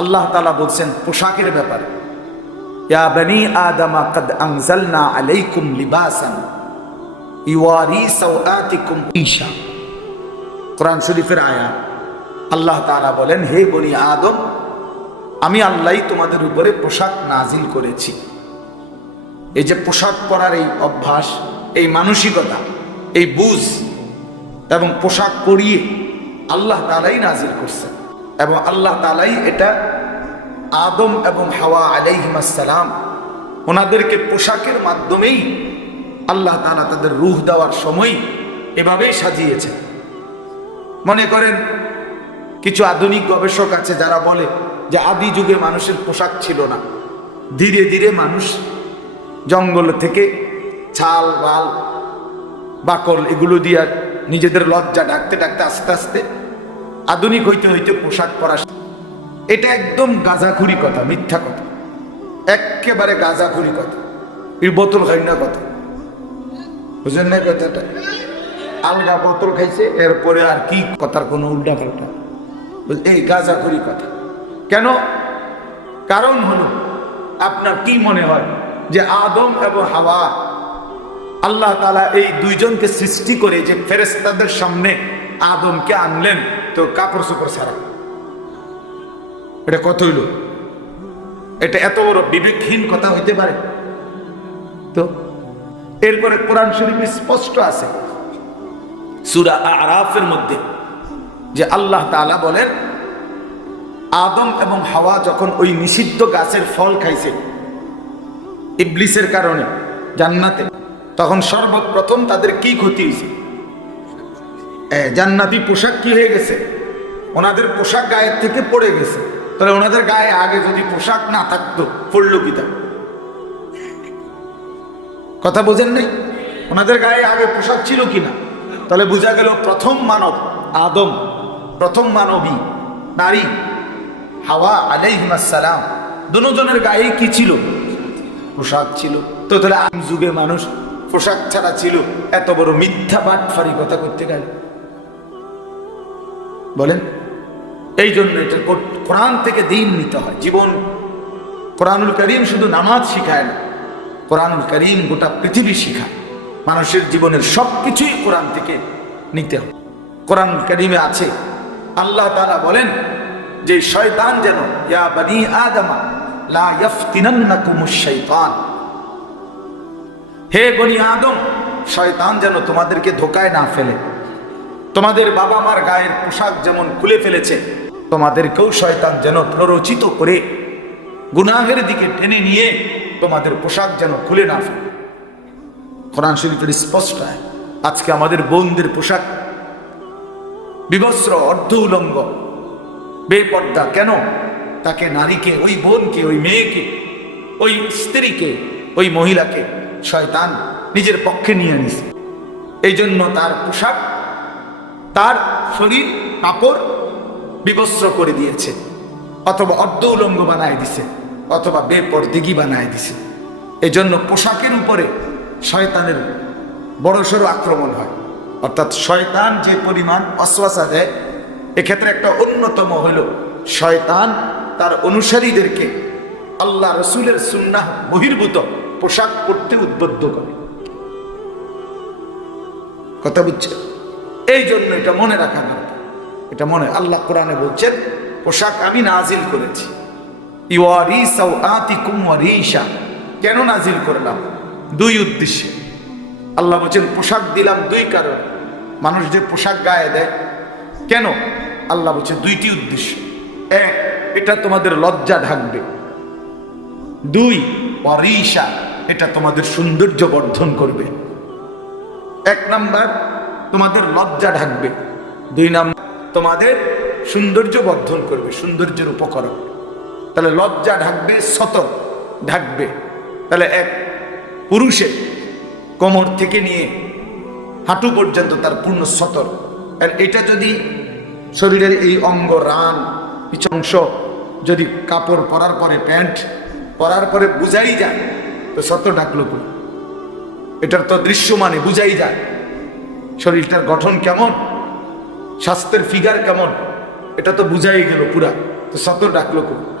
আল্লাহ তালা বলছেন, পোশাকের ব্যাপারে। ইয়া বনি আদমা কদ আনজালনা আলাইকুম লিবাসান ইওয়ারি ঈশা। কোরআন আল্লাহ বলেন, হে আদম, আমি আল্লাহই তোমাদের উপরে পোশাক নাজিল করেছি। এই যে পোশাক পরার এই অভ্যাস, এই মানসিকতা, এই বুঝ এবং পোশাক পরিয়ে আল্লাহ তালাই নাজিল করছেন। এবং আল্লাহ তালাই এটা আদম এবং হাওয়া আলাইহিমাসালাম ওনাদেরকে পোশাকের মাধ্যমেই আল্লাহ তালা তাদের রুহ দেওয়ার সময় এভাবেই সাজিয়েছেন। মনে করেন, কিছু আধুনিক গবেষক আছে যারা বলে যে আদি যুগে মানুষের পোশাক ছিল না। ধীরে ধীরে মানুষ জঙ্গল থেকে ছাল, বাল, বাকল এগুলো দিয়ে নিজেদের লজ্জা ডাকতে ডাকতে আস্তে আস্তে আধুনিক হইতে হইতে পোশাক পরা এটা একদম গাঁজাখুরি কথা, মিথ্যা কথা। একেবারে গাঁজাখুরি কথা। এই বোতল খাই না কথা। বুঝলেন না কথাটা? আলগা বোতল খাইছে, এরপরে আর কি কথার কোনো উল্টা পাল্টা? এই গাঁজাখুরি কথা। কেন? কারণ হলো, আপনার কি মনে হয় যে আদম এবং হাওয়া আল্লাহ তালা এই দুইজনকে সৃষ্টি করে যে ফেরেস্তাদের সামনে আদমকে আনলেন, তো কাপড় চোপড় ছাড়া। এটা কত হইল? এটা এত বড় বিবেকহীন কথা হইতে পারে। তো এরপরে কোরআন শরীফ স্পষ্ট আছে। সুরা আরাফের মধ্যে যে আল্লাহ তাআলা বলেন, আদম এবং হাওয়া যখন ওই নিষিদ্ধ গাছের ফল খাইছে, ইবলিসের কারণে, জান্নাতে, তখন সর্বপ্রথম তাদের কি ক্ষতি হয়েছে জান্নাতি পোশাক কি হয়ে গেছে? ওনাদের পোশাক গায়ের থেকে পড়ে গেছে। তাহলে ওনাদের গায়ে আগে যদি পোশাক না থাকতো, পড়ল কি তা? কথা বোঝেন নেই? ওনাদের গায়ে আগে পোশাক ছিল কিনা তাহলে বোঝা গেল প্রথম মানব আদম, প্রথম মানবী, নারী, হাওয়া আলাইহিমাসালাম দুজনের গায়ে কি ছিল? পোশাক ছিল। তো তাহলে আম যুগে মানুষ পোশাক ছাড়া ছিল। এত বড় মিথ্যা বাটফারি কথা করতে গেল। বলেন। এই জন্য এটা কোরআন থেকে দিন নিতে হয়। জীবন। কোরআনুল করিম শুধু নামাজ শিখায় না, কোরআনুল করিম গোটা পৃথিবী শিখায়। মানুষের জীবনের সব কিছুই কোরআন থেকে নিতে হয়। কোরআন করিমে আছে, আল্লাহ তাআলা বলেন যে শয়তান যেন, ইয়া বনি আদমা, লা ইয়াফতিনান্নাকুমুশ শাইতান। হে বনি আদম, শয়তান যেন তোমাদেরকে ধোকায় না ফেলে। তোমাদের বাবা মার গায়ের পোশাক যেমন খুলে ফেলেছে, তোমাদেরকেও শয়তান যেন প্ররোচিত করে গুনাহের দিকে টেনে নিয়ে তোমাদের পোশাক যেন খুলে না ফেলে কোরআন শরীফের স্পষ্ট। আজকে আমাদের বোনদের পোশাক, বিবস্ত্র, অর্ধ উলঙ্গ, বেপর্দা, কেন তাকে নারীকে, ওই বোনকে, ওই মেয়েকে, ওই স্ত্রীকে, ওই মহিলাকে শয়তান নিজের পক্ষে নিয়ে নিছে এই জন্য তার পোশাক তার শরীর, কাপড় বিবস্ত্র করে দিয়েছে, অথবা অর্ধ উলঙ্গ বানায় দিছে, অথবা বেপরদিগি বানায় দিছে। এই জন্য পোশাকের উপরে শয়তানের বড়সড় আক্রমণ হয়। অর্থাৎ শয়তান যে পরিমাণ অশ্বাসা দেয়, এক্ষেত্রে একটা অন্যতম হলো শয়তান তার অনুসারীদেরকে আল্লাহ রসুলের সুন্নাহ বহির্ভূত পোশাক পরতে উদ্বুদ্ধ করে। কথা বুঝছে এই জন্য এটা মনে রাখা দরকার। এটা মনে, আল্লাহ কোরআনে বলছেন, পোশাক আমি নাজিল করেছি। কেন নাজিল করলাম? দুই উদ্দেশ্যে। আল্লাহ বলছেন, পোশাক দিলাম দুই কারণ। মানুষ যে পোশাক গায়ে দেয়, কেন? আল্লাহ বলছে, দুইটি উদ্দেশ্য। এক, এটা তোমাদের লজ্জা ঢাকবে। দুই অরিশা এটা তোমাদের সৌন্দর্য বর্ধন করবে। এক নাম্বার তোমাদের লজ্জা ঢাকবে। দুই নাম্বার, তোমাদের সৌন্দর্য বর্ধন করবে, সৌন্দর্যের উপকরণ। তাহলে লজ্জা ঢাকবে সতর ঢাকবে। তাহলে এক পুরুষের কোমর থেকে নিয়ে হাঁটু পর্যন্ত তার পূর্ণ সতর। আর এটা যদি শরীরের এই অঙ্গ রান কিছু অংশ যদি কাপড় পরার পরে, প্যান্ট পরার পরে বুঝাই যায়, তো সতর ঢাকলো এটার তো দৃশ্য মানে বুঝাই যায়। শরীরটার গঠন কেমন? স্বাস্থ্যের ফিগার কেমন? এটা তো বুঝাই গেল পুরা। তো সত ডাকলো কো।